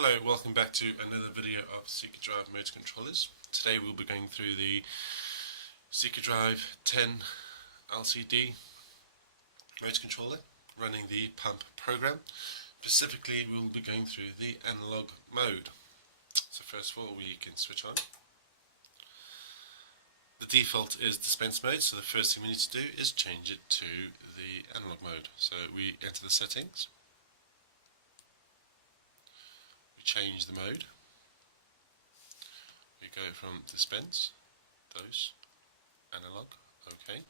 Hello, welcome back to another video of Zikodrive motor controllers. Today we'll be going through the Zikodrive 10 LCD motor controller running the pump program. Specifically, we'll be going through the analog mode. So first of all, we can switch on. The default is dispense mode, so the first thing we need to do is change it to the analog mode. So we enter the settings. Change the mode. We go from dispense, dose, analog, OK.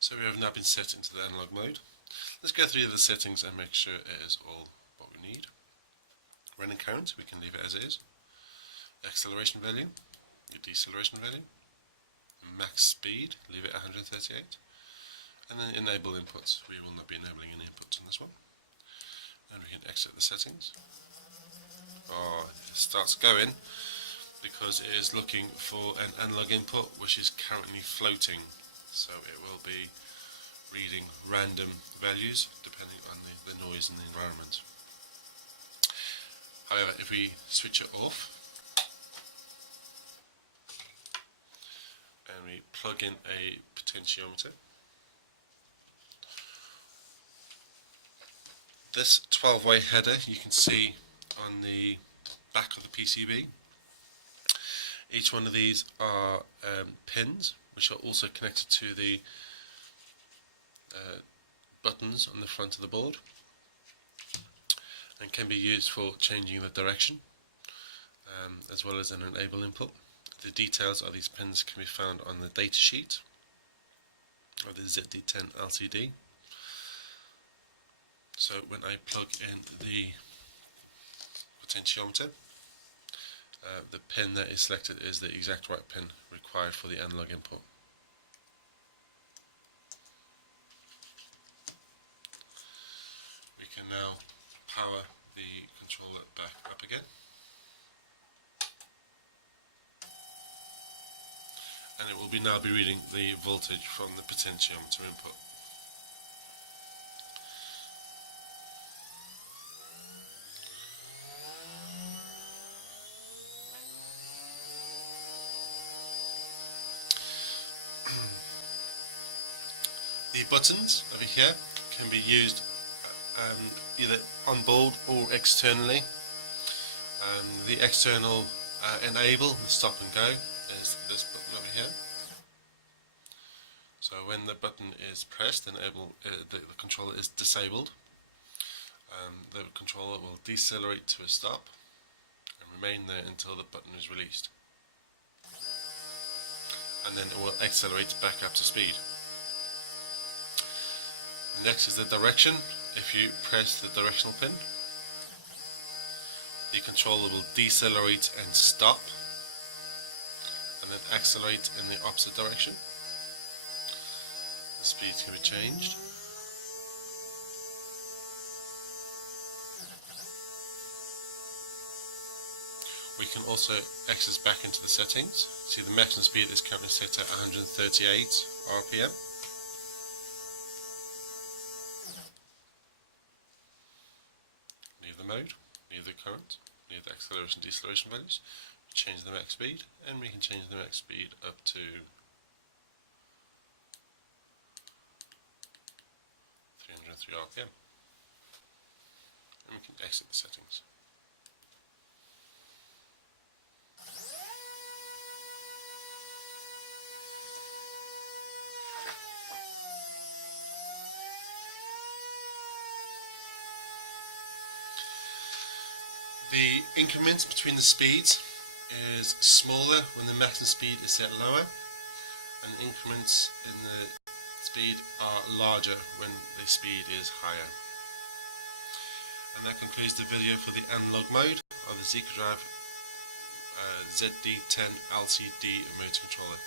So we have now been set into the analog mode. Let's go through the settings and make sure it is all what we need. Running current, we can leave it as it is. Acceleration value, your deceleration value. Max speed, leave it at 138. And then enable inputs. We will not be enabling any inputs on this one. And we can exit the settings. It starts going because it is looking for an analog input which is currently floating, so it will be reading random values depending on the noise in the environment. However, if we switch it off and we plug in a potentiometer, this 12-way header you can see on the back of the PCB. Each one of these are pins which are also connected to the buttons on the front of the board and can be used for changing the direction as well as an enable input. The details of these pins can be found on the data sheet of the ZD10LCD. So when I plug in the potentiometer, the pin that is selected is the exact right pin required for the analog input. We can now power the controller back up again, and it will now be reading the voltage from the potentiometer input. The buttons over here can be used either on board or externally. The external enable, the stop and go, is this button over here. So when the button is pressed, the controller is disabled. The controller will decelerate to a stop and remain there until the button is released. And then it will accelerate back up to speed. Next is the direction. If you press the directional pin, the controller will decelerate and stop, and then accelerate in the opposite direction. The speed can be changed. We can also access back into the settings. See, the maximum speed is currently set at 138 RPM. Mode, near the current, near the acceleration deceleration values. We change the max speed, and we can change the max speed up to 303 RPM. And we can exit the settings. The increments between the speeds is smaller when the maximum speed is set lower, and the increments in the speed are larger when the speed is higher. And that concludes the video for the analog mode of the Zikodrive ZD10LCD motor controller.